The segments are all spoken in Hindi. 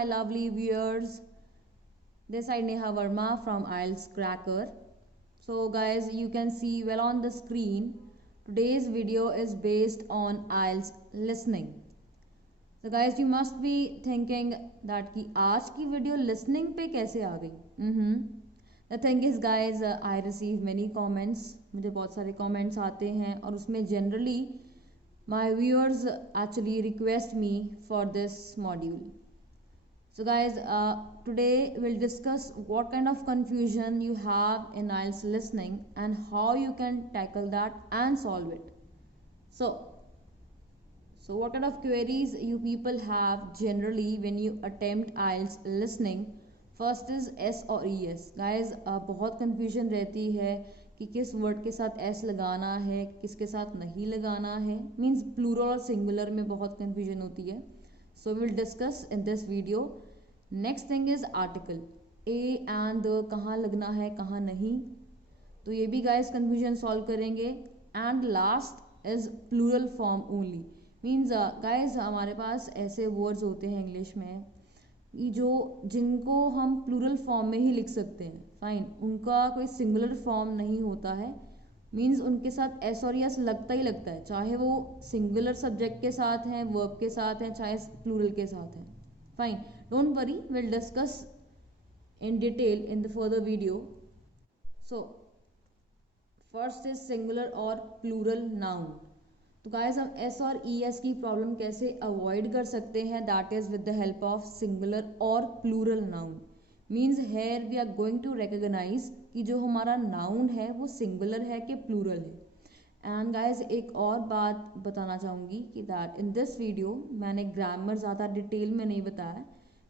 my lovely viewers. This is Neha Verma from IELTS Cracker. So guys, you can see well on the screen. Today's video is based on IELTS listening. So guys, you must be thinking that कि आज की वीडियो listening पे कैसे आ गई? The thing is guys, I receive many comments. मुझे बहुत सारे comments आते हैं और उसमें generally my viewers actually request me for this module. So guys, today we'll discuss what kind of confusion you have in IELTS listening and how you can tackle that and solve it. So what kind of queries you people have generally when you attempt IELTS listening? First is S और ES. Guys, बहुत confusion रहती है कि किस वर्ड के साथ S लगाना है, किसके साथ नहीं लगाना है. मीन्स प्लूरल और सिंगुलर में बहुत confusion होती है. So we'll discuss in this video. Next thing is article. A and the कहाँ लगना है, कहाँ नहीं. तो ये भी guys confusion solve करेंगे. And last is plural form only. Means guys हमारे पास ऐसे वर्ड्स होते हैं इंग्लिश में जिनको हम प्लूरल फॉर्म में ही लिख सकते हैं. फाइन, उनका कोई सिंगुलर फॉर्म नहीं होता है. मीन्स उनके साथ एस और यस लगता ही लगता है, चाहे वो सिंगुलर सब्जेक्ट के साथ हैं, वर्ब के साथ हैं, चाहे प्लूरल के साथ हैं. Fine, don't worry, will discuss in detail in the further video. So first is singular और प्लूरल नाउन. तो गाइस हम एस और ई एस की प्रॉब्लम कैसे अवॉइड कर सकते हैं? That is with the help of singular और plural noun. Means here we are going to recognise कि जो हमारा नाउन है वो सिंगुलर है कि प्लूरल है. एंड गाइस एक और बात बताना चाहूँगी कि दैट इन दिस वीडियो मैंने ग्रामर ज़्यादा डिटेल में नहीं बताया.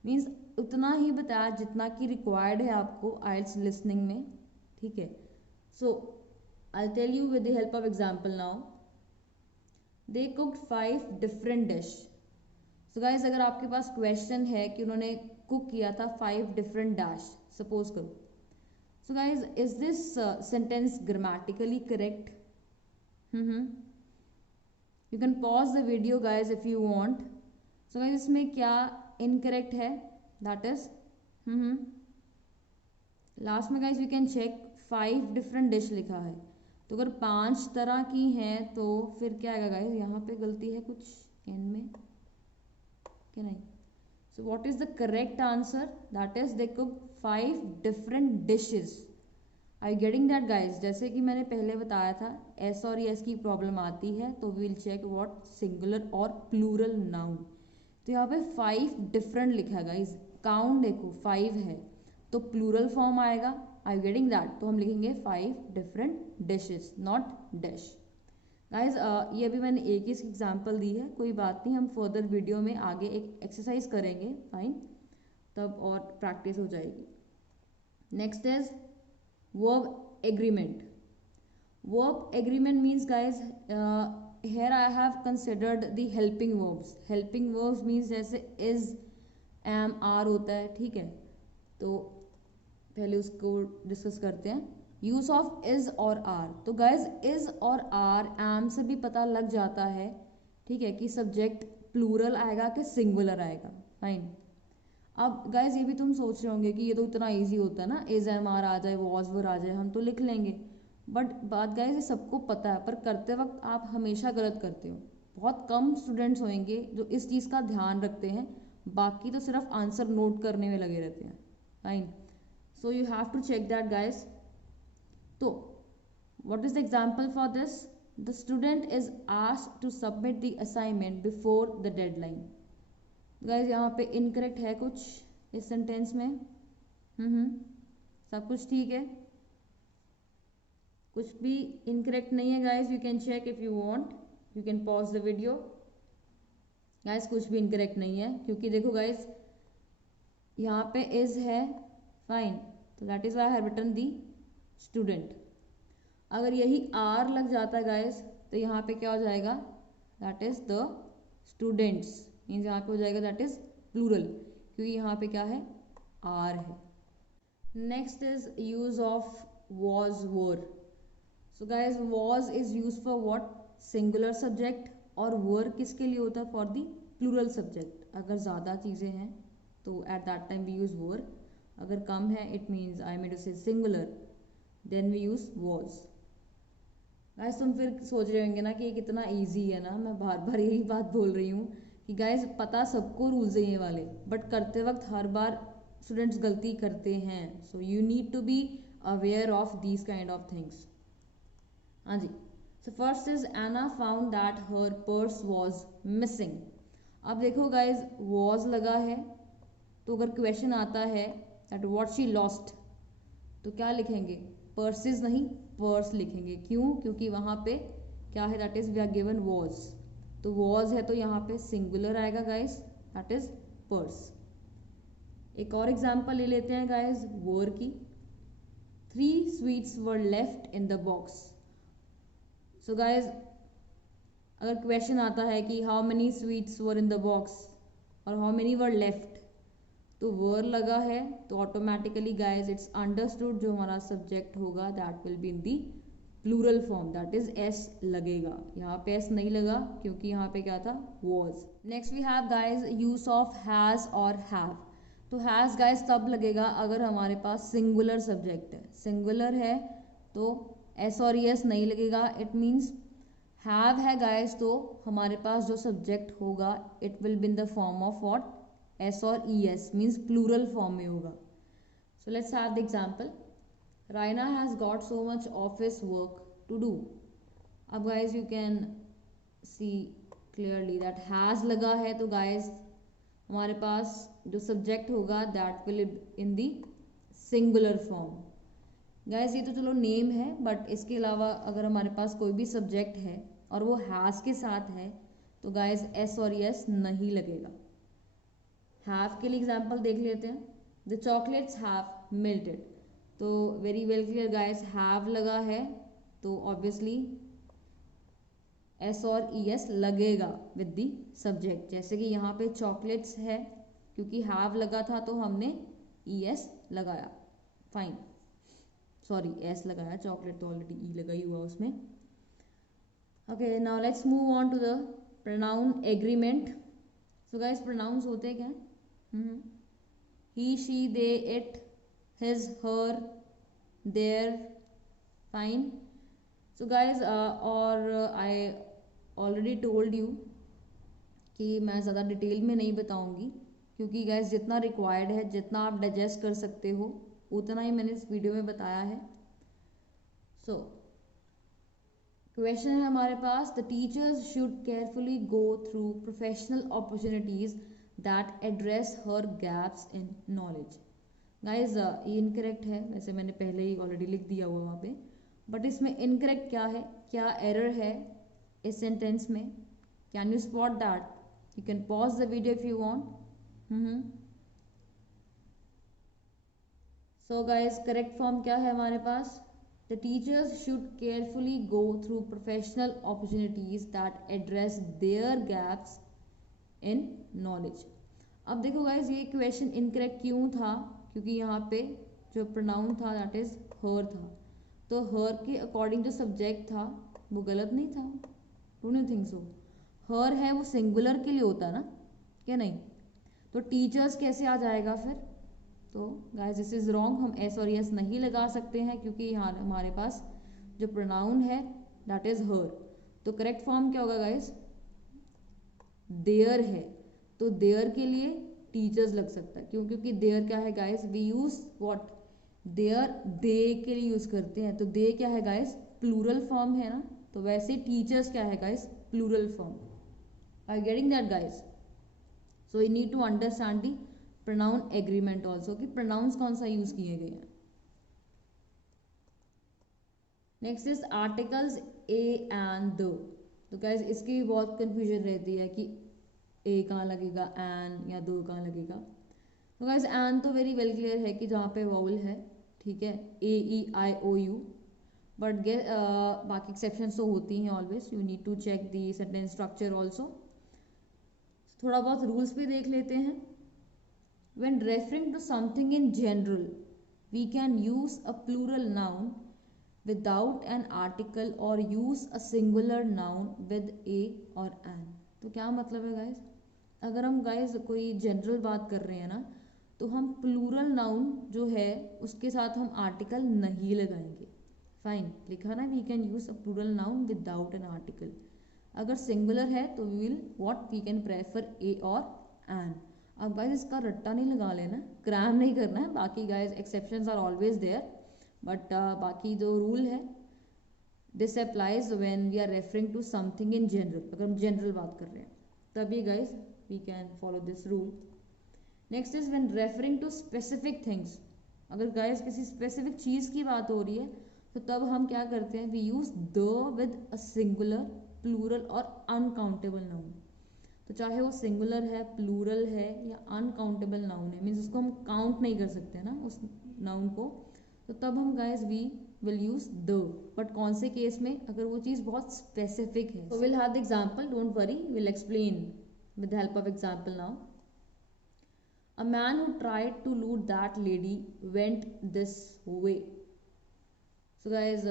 मीन्स उतना ही बताया जितना कि रिक्वायर्ड है आपको आइल्स लिसनिंग में. ठीक है, so I tell you with the help of example now. They cooked 5 different dish. So guys, अगर आपके पास क्वेश्चन है कि उन्होंने कुक किया था 5 different dash, सपोज करो. So guys, is this sentence grammatically correct? You can pause the video guys if you want. So guys, इसमें क्या incorrect है? That is लास्ट में guys we can check 5 different dish लिखा है. तो अगर 5 तरह की हैं तो फिर क्या आएगा गाइस? यहाँ पे गलती है कुछ एन में क्या नहीं. So what is the correct answer? That is they cook 5 different dishes. I getting that guys? जैसे कि मैंने पहले बताया था एस और एस की प्रॉब्लम आती है तो we will check what singular और प्लूरल नाउन. तो यहाँ पे 5 डिफरेंट लिखा है गाइस. काउंट देखो 5 है तो प्लूरल फॉर्म आएगा. I am getting that? तो हम लिखेंगे 5 different dishes, not dish. Guys ये अभी मैंने एक ही एग्जाम्पल दी है, कोई बात नहीं, हम फर्दर वीडियो में आगे एक एक्सरसाइज करेंगे. फाइन, तब और प्रैक्टिस हो जाएगी. Next is verb agreement. Verb agreement means guys here I have considered the helping verbs. helping verbs means जैसे is, am, are होता है. ठीक है, तो पहले उसको डिस्कस करते हैं. यूज ऑफ इज और आर. तो गाइज इज और आर, एम से भी पता लग जाता है. ठीक है, कि सब्जेक्ट प्लूरल आएगा कि सिंगुलर आएगा. फाइन, अब गाइज ये भी तुम सोच रहे होंगे कि ये तो इतना इजी होता है ना, इज एम आर आ जाए, वॉज वर आ जाए, हम तो लिख लेंगे. बट बात गाइज ये सबको पता है, पर करते वक्त आप हमेशा गलत करते हो. बहुत कम स्टूडेंट्स होंगे जो इस चीज़ का ध्यान रखते हैं, बाकी तो सिर्फ आंसर नोट करने में लगे रहते हैं. Fine, so you have to check that guys. So what is the example for this? The student is asked to submit the assignment before the deadline. guys यहाँ पे incorrect है कुछ इस सेंटेंस में. सब कुछ ठीक है, कुछ भी incorrect नहीं है guys. You can check if you want, you can pause the video. guys कुछ भी incorrect नहीं है, क्योंकि देखो guys यहाँ पे is है. फाइन, तो that is why I have written the student. अगर यही आर लग जाता है गाइस तो यहाँ पे क्या हो जाएगा? That is the students. Means यहाँ पे हो जाएगा दैट इज प्लूरल, क्योंकि यहाँ पे क्या है? आर है. Next is use of was were. So guys was is use for what? Singular subject. और वर किसके लिए होता है? For the plural subject. अगर ज़्यादा चीज़ें हैं तो at that time we use were. अगर कम है it means I mean to say singular, then we use was. Guys तुम फिर सोच रहे होंगे ना कि ये कितना ईजी है ना, मैं बार बार यही बात बोल रही हूँ कि गाइस पता सबको रूल्स है ये वाले, बट करते वक्त हर बार स्टूडेंट्स गलती करते हैं. So you need to be aware of these kind of things. हाँ जी. So first is Anna found that her purse was missing. अब देखो गाइज वॉज लगा है, तो अगर क्वेश्चन आता है दैट व्हाट शी लॉस्ट, तो क्या लिखेंगे? पर्सेज नहीं, पर्स लिखेंगे. क्यों? क्योंकि वहाँ पे क्या है, that is we are given was, तो वॉज है तो यहाँ पे सिंगुलर आएगा गाइज, दैट इज पर्स. एक और एग्जाम्पल ले लेते हैं गाइज वर की. 3 sweets were left in the box. So guys अगर क्वेश्चन आता है कि how many sweets were in the box और हाउ मेनी वर लेफ्ट, तो वर लगा है तो ऑटोमेटिकली गाइज इट्स अंडरस्टूड जो हमारा सब्जेक्ट होगा that will be in the plural form, that is S लगेगा. यहाँ पे एस नहीं लगा क्योंकि यहाँ पे क्या था, was. Next we have guys use of has और हैव. तो हैज गाइज तब लगेगा अगर हमारे पास सिंगुलर सब्जेक्ट है. सिंगुलर है तो एस और एस नहीं लगेगा. इट मीन्स हैव है गाइज तो हमारे पास जो सब्जेक्ट होगा it will be in the form of what, S और E S, means plural form में होगा. So let's have the example. Raina has got so much office work to do. अब guys you can see clearly that has लगा है तो गाइज हमारे पास जो सब्जेक्ट होगा that will in the singular form. Guys ये तो चलो नेम है, बट इसके अलावा अगर हमारे पास कोई भी सब्जेक्ट है और वो हैज के साथ है तो गाइज एस और एस नहीं लगेगा. हैव के लिए एग्जाम्पल देख लेते हैं. The chocolates have melted. तो very well clear guys have लगा है तो ऑब्वियसली एस और ई एस लगेगा विद दी सब्जेक्ट. जैसे कि यहाँ पे चॉकलेट्स है क्योंकि हैव लगा था तो हमने ई एस लगाया. फाइन, सॉरी एस लगाया, चॉकलेट तो ऑलरेडी ई लगा ही हुआ उसमें. Okay now let's move on to the pronoun agreement. So guys pronouns होते क्या हैं? He she they it his her their. Fine. So guys और आई ऑलरेडी टोल्ड यू कि मैं ज़्यादा डिटेल में नहीं बताऊंगी क्योंकि गाइज जितना रिक्वायर्ड है, जितना आप डाइजेस्ट कर सकते हो उतना ही मैंने इस वीडियो में बताया है. सो क्वेश्चन है हमारे पास, the teachers should carefully go through professional opportunities that address her gaps in knowledge. Guys ये इनकरेक्ट है, वैसे मैंने पहले ही ऑलरेडी लिख दिया हुआ वहाँ पे, बट इसमें इनकरेक्ट क्या है, क्या एरर है इस सेंटेंस में? Can you spot that? You can pause the video if you want. So guys correct form क्या है हमारे पास? The teachers should carefully go through professional opportunities that address their gaps in knowledge. अब देखो गाइज ये क्वेश्चन इनकरेक्ट क्यों था? क्योंकि यहाँ पे जो प्रोनाउन था दैट इज हर था, तो हर के अकॉर्डिंग जो सब्जेक्ट था वो गलत नहीं था. Don't you think so? Her है वो सिंगुलर के लिए होता ना, क्या नहीं? तो टीचर्स कैसे आ जाएगा फिर? तो गाइस दिस इज रॉन्ग. हम एस और एस नहीं लगा सकते हैं क्योंकि यहाँ हमारे पास जो प्रोनाउन है दैट इज हर. तो करेक्ट फॉर्म क्या होगा गाइस? देयर है तो देयर के लिए टीचर्स लग सकता है. क्यों? क्योंकि देयर क्या है guys, we use what, there they के लिए यूज करते हैं. तो दे क्या है गाइस, प्लूरल फॉर्म है ना, तो वैसे टीचर्स क्या है guys, plural form. Are you getting that guys? So you need to understand the pronoun agreement also कि प्रोनाउंस कौन सा यूज किए गए हैं. Next is articles a and the. तो गाइस इसकी भी बहुत कंफ्यूजन रहती है कि ए कहाँ लगेगा, एन या दो कहाँ लगेगा. तो गाइस एन तो वेरी वेल क्लियर है कि जहाँ पे वाउल है, ठीक है, A E I O U, but बाकी एक्सेप्शंस तो होती हैं always. You need to check the sentence structure also. थोड़ा बहुत रूल्स भी देख लेते हैं. When referring to something in general, we can use a plural noun without an article or use a singular noun with a or an. तो क्या मतलब है गाइस? अगर हम गाइस कोई जनरल बात कर रहे हैं ना, तो हम प्लूरल नाउन जो है उसके साथ हम आर्टिकल नहीं लगाएंगे। फाइन, लिखा ना, we can use a plural noun without an article. अगर सिंगुलर है तो we will what we can prefer A और एन। अब गाइस इसका रट्टा नहीं लगा लेना, क्रैम नहीं करना है। बाकी guys exceptions are always there, but बाकी जो रूल है this applies when we are referring to something in general. अगर हम जनरल बात कर रहे हैं तभी guys we can follow this rule. Next is when referring to specific things. अगर गाइस किसी स्पेसिफिक चीज़ की बात हो रही है तो तब हम क्या करते हैं, we use the with a singular, plural और अनकाउंटेबल नाउन। तो चाहे वो सिंगुलर है, प्लूरल है या अनकाउंटेबल नाउन है, मीन्स उसको हम काउंट नहीं कर सकते ना उस नाउन को, तो तब हम guys we will use the. But कौन से केस में, अगर वो चीज़ बहुत स्पेसिफिक है। तो will have the example, don't worry, will explain with help of example now. A man who tried to loot that lady went this way. So guys,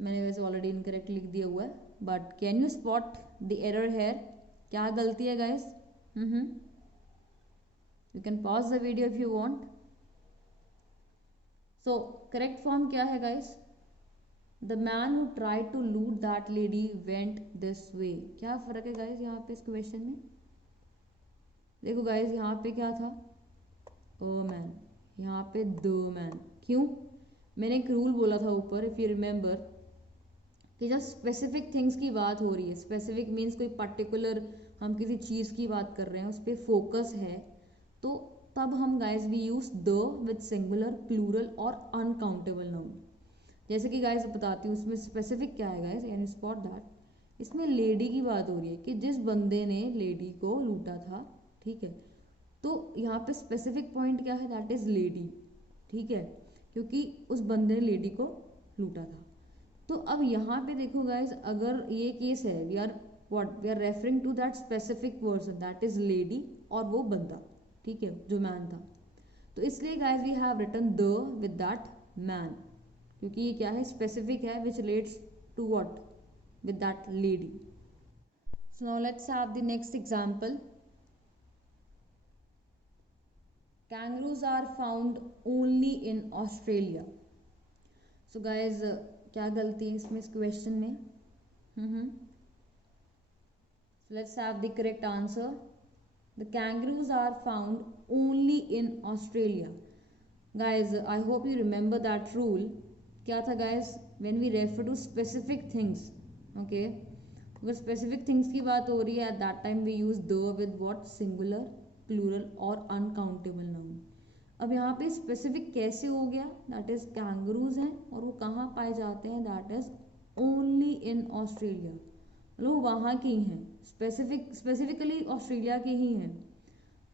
मैंने वैसे ऑलरेडी इनकरेक्ट लिख दिया हुआ है, but can you spot the error here? क्या गलती है guys? You can pause the video if you want. So correct form क्या है guys? The man who tried to loot that lady went this way. क्या फर्क है गाइस यहाँ पे इस क्वेश्चन में? देखो गाइस यहाँ पे क्या था, ओ मैन, यहाँ पे दो मैन। क्यों? मैंने एक रूल बोला था ऊपर, इफ यू रिमेंबर, कि जब स्पेसिफिक थिंग्स की बात हो रही है, स्पेसिफिक मीन्स कोई पर्टिकुलर हम किसी चीज़ की बात कर रहे हैं, उस पर फोकस है, तो तब हम guys we use the with singular, plural और अनकाउंटेबल नाउन। जैसे कि गाइस बताती हूँ, उसमें स्पेसिफिक क्या है guys, can you spot that? इसमें लेडी की बात हो रही है कि जिस बंदे ने लेडी को लूटा था, ठीक है, तो यहाँ पे स्पेसिफिक पॉइंट क्या है, दैट इज लेडी, ठीक है, क्योंकि उस बंदे ने लेडी को लूटा था। तो अब यहाँ पे देखो गाइज, अगर ये केस है, we are what, we are referring to that specific person, that is lady, और वो बंदा, ठीक है, जो मैन था। तो इसलिए guys we have written the with that man, क्योंकि ये क्या है, स्पेसिफिक है, which relates to what, with that lady. So now let's have the next example. Kangaroos are found only in Australia. So guys, क्या गलती है इसमें, इस क्वेश्चन में? Let's have the correct answer. The kangaroos are found only in Australia. Guys, I hope you remember that rule. क्या था guys? When we refer to specific things, okay? अगर specific things की बात हो रही है, at that time we use the with what? Singular, plural और अनकाउंटेबल नाउन। अब यहाँ पे स्पेसिफिक कैसे हो गया, दैट इज कैंगरूज हैं और वो कहाँ पाए जाते हैं, that is only in Australia, मतलब वहाँ की हैं, स्पेसिफिकली ऑस्ट्रेलिया की ही हैं।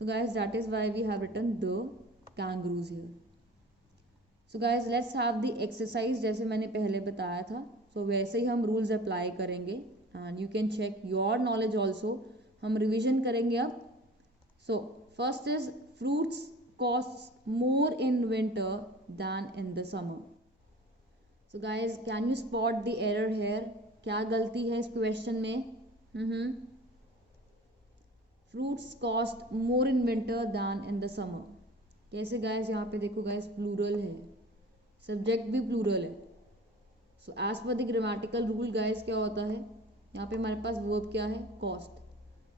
तो guys that is why we have written the kangaroos here. So guys let's have the exercise, जैसे मैंने पहले बताया था, सो वैसे ही हम रूल्स अप्लाई करेंगे and you can check your knowledge also. हम रिविजन करेंगे अब। So first is fruits costs more in winter than in the summer. So guys, can you spot the error here? क्या गलती है इस क्वेश्चन में? Fruits cost more in winter than in the summer. कैसे गाइस? यहाँ पे देखो गाइस, प्लूरल है, सब्जेक्ट भी प्लूरल है। So as per the grammatical rule guys, क्या होता है, यहाँ पे हमारे पास वर्ब क्या है, कॉस्ट,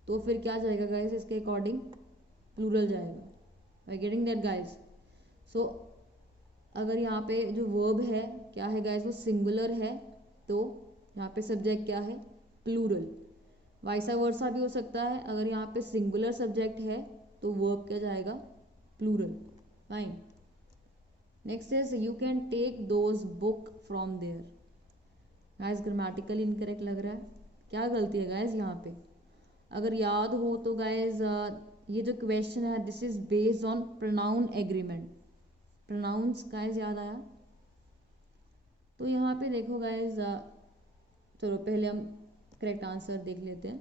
तो फिर क्या जाएगा गाइस, इसके अकॉर्डिंग प्लूरल जाएगा। By getting that guys? So अगर यहाँ पे जो वर्ब है क्या है गाइस, वो सिंगुलर है, तो यहाँ पे सब्जेक्ट क्या है, प्लूरल। वाइसा वर्सा भी हो सकता है, अगर यहाँ पे सिंगुलर सब्जेक्ट है तो वर्ब क्या जाएगा, plural. Fine. Next is you can take those book from there. Guys grammatically incorrect लग रहा है, क्या गलती है गाइस यहाँ पे? अगर याद हो तो गाइस, ये जो क्वेश्चन है this is based on pronoun agreement. Pronouns guys याद आया? तो यहाँ पे देखो गाइस, चलो पहले हम करेक्ट आंसर देख लेते हैं।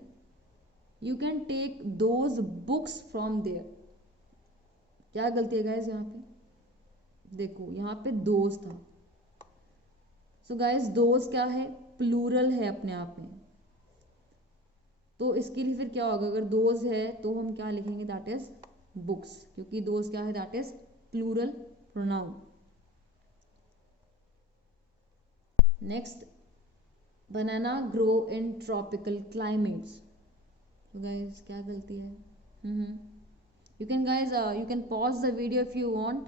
You can take those books from there, क्या गलती है गाइस यहाँ पे? देखो यहाँ पे दोज था, सो गाइस दोज क्या है, प्लूरल है अपने आप में। तो इसके लिए फिर क्या होगा, अगर दोज है तो हम क्या लिखेंगे, दैट इज बुक्स, क्योंकि दोज क्या है, that is plural pronoun. Next, banana grow in tropical climates. तो गाइस क्या गलती है, you can guys you can pause the video if you want.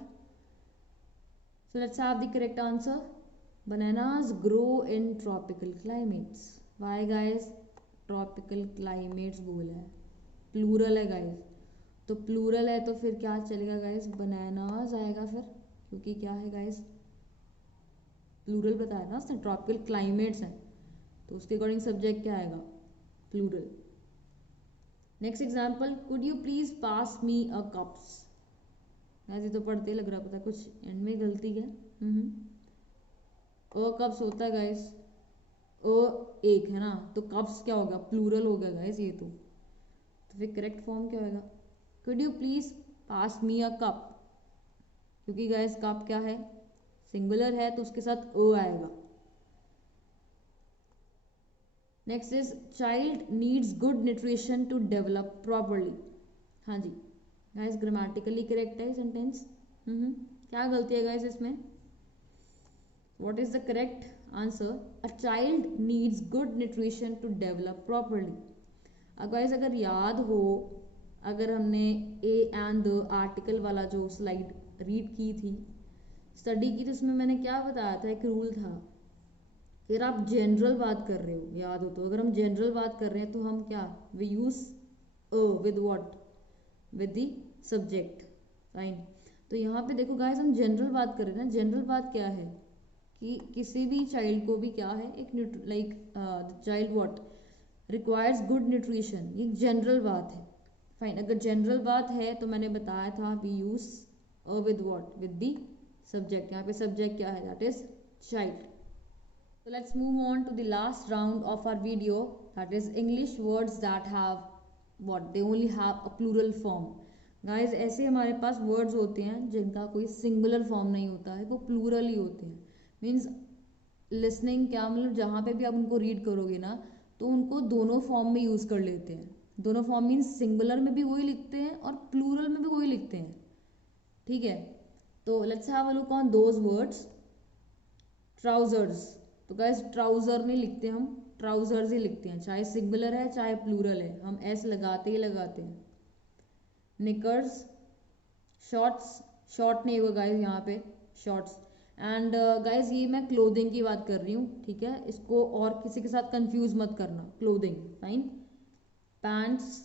So let's have the correct answer. Bananas grow in tropical climates. Why guys, tropical climates बोला है, प्लूरल है गाइस, तो प्लूरल है तो फिर क्या चलेगा गाइस, बनानास आएगा फिर, क्योंकि क्या है गाइस, प्लूरल बताया ना उसने, ट्रॉपिकल क्लाइमेट्स है, तो उसके अकॉर्डिंग सब्जेक्ट क्या आएगा, plural. Next example, could you please pass me a cups. ऐसे तो पढ़ते लग रहा, पता कुछ एंड में गलती है। अ कप्स होता है गाइस, अ एक है ना, तो कप्स क्या होगा, प्लूरल हो गया गाइस ये तो फिर करेक्ट फॉर्म क्या होगा, could you please pass me a cup, क्योंकि गाइस कप क्या है, सिंगुलर है तो उसके साथ अ आएगा। Next is child needs good nutrition to develop properly. हाँ जी गाइस, ग्रामेटिकली करेक्ट है सेंटेंस। क्या गलती है गाइस इसमें, what is the correct answer, a child needs good nutrition to develop properly. अब गाइस अगर याद हो, अगर हमने ए एंड द आर्टिकल वाला जो स्लाइड रीड की थी, स्टडी की, तो उसमें मैंने क्या बताया था, एक रूल था, फिर आप जनरल बात कर रहे हो, याद हो तो, अगर हम जनरल बात कर रहे हैं तो हम क्या, we use a with what, with the subject, fine. तो यहाँ पे देखो गाइस, हम जनरल बात कर रहे हैं ना, जनरल बात क्या है कि किसी भी चाइल्ड को भी क्या है, एक like the child what requires good nutrition, ये जनरल बात है, फाइन। अगर जनरल बात है तो मैंने बताया था we use a with what, with the subject, यहाँ पे सब्जेक्ट क्या है, that is child. So let's move on to the last round of our video, that is English words that have what, they only have a plural form. Guys, ऐसे हमारे पास words होते हैं जिनका कोई singular form नहीं होता है, वो plural ही होते हैं। Means listening क्या मतलब, जहाँ पे भी आप उनको read करोगे ना, तो उनको दोनों form में use कर लेते हैं। दोनों form means singular में भी वही लिखते हैं और plural में भी वही लिखते हैं, ठीक है। तो let's have a look on those words. Trousers, तो गाइस ट्राउजर नहीं लिखते हम, ट्राउजर्स ही लिखते हैं, चाहे सिंगुलर है चाहे प्लूरल है, हम एस लगाते ही लगाते हैं। निकर्स, शॉर्ट्स, शॉर्ट नहीं होगा गाइस यहाँ पे, शॉर्ट्स। एंड गाइस ये मैं क्लोथिंग की बात कर रही हूँ, ठीक है, इसको और किसी के साथ कंफ्यूज मत करना, क्लोथिंग, फाइन। पैंट्स,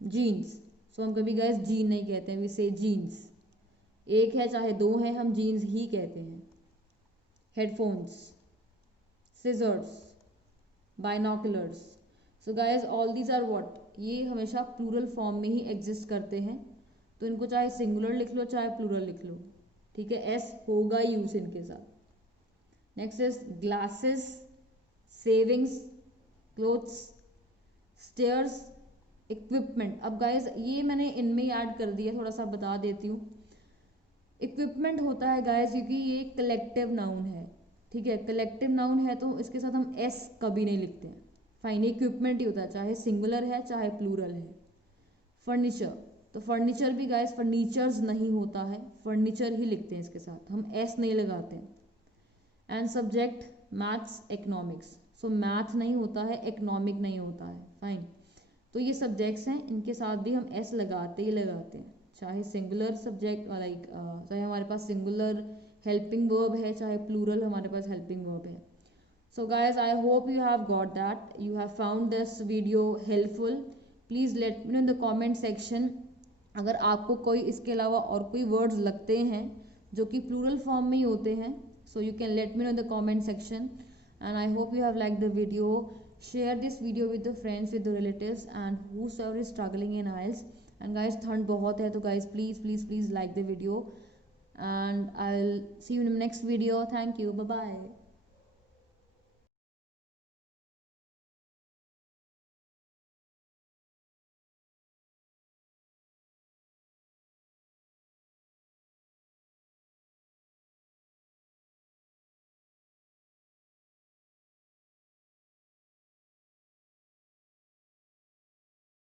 जीन्स, सो हम कभी गाइस जीन नहीं कहते हैं, वी से जीन्स, एक है चाहे दो है, हम जीन्स ही कहते हैं। Headphones, scissors, binoculars. So guys, all these are what, ये हमेशा प्लूरल फॉर्म में ही एग्जिस्ट करते हैं, तो इनको चाहे सिंगुलर लिख लो चाहे प्लूरल लिख लो, ठीक है, एस होगा यूज इनके साथ। Next is glasses, savings, clothes, stairs, equipment. अब गाइज ये मैंने इनमें ऐड कर दिया, थोड़ा सा बता देती हूँ। इक्विपमेंट होता है गाइज, क्योंकि ये कलेक्टिव नाउन है, ठीक है, कलेक्टिव नाउन है तो इसके साथ हम एस कभी नहीं लिखते हैं, फाइन, इक्विपमेंट ही होता है, चाहे सिंगुलर है चाहे प्लूरल है। फर्नीचर, तो फर्नीचर भी गाइस फर्नीचर्स नहीं होता है, फर्नीचर ही लिखते हैं इसके साथ, हम एस नहीं लगाते हैं। And subject, maths, economics, so math नहीं होता है, इकोनॉमिक नहीं होता है, फाइन। तो ये सब्जेक्ट्स हैं, इनके साथ भी हम एस लगाते ही लगाते हैं, चाहे सिंगुलर सब्जेक्ट लाइक, चाहे हमारे पास सिंगुलर हेल्पिंग वर्ब है, चाहे प्लूरल हमारे पास हेल्पिंग वर्ब है। So guys, I hope you have got that, you have found this video helpful. Please let me know in the comment section अगर आपको कोई इसके अलावा और कोई वर्ड्स लगते हैं जो कि प्लूरल फॉर्म में ही होते हैं, so you can let me know in the comment section. And I hope you have like the video, share this video with the friends, with the relatives and whosoever is struggling in aisles. And guys ठंड बहुत है, तो guys please please please like the video, and I'll see you in the next video. Thank you. Bye bye.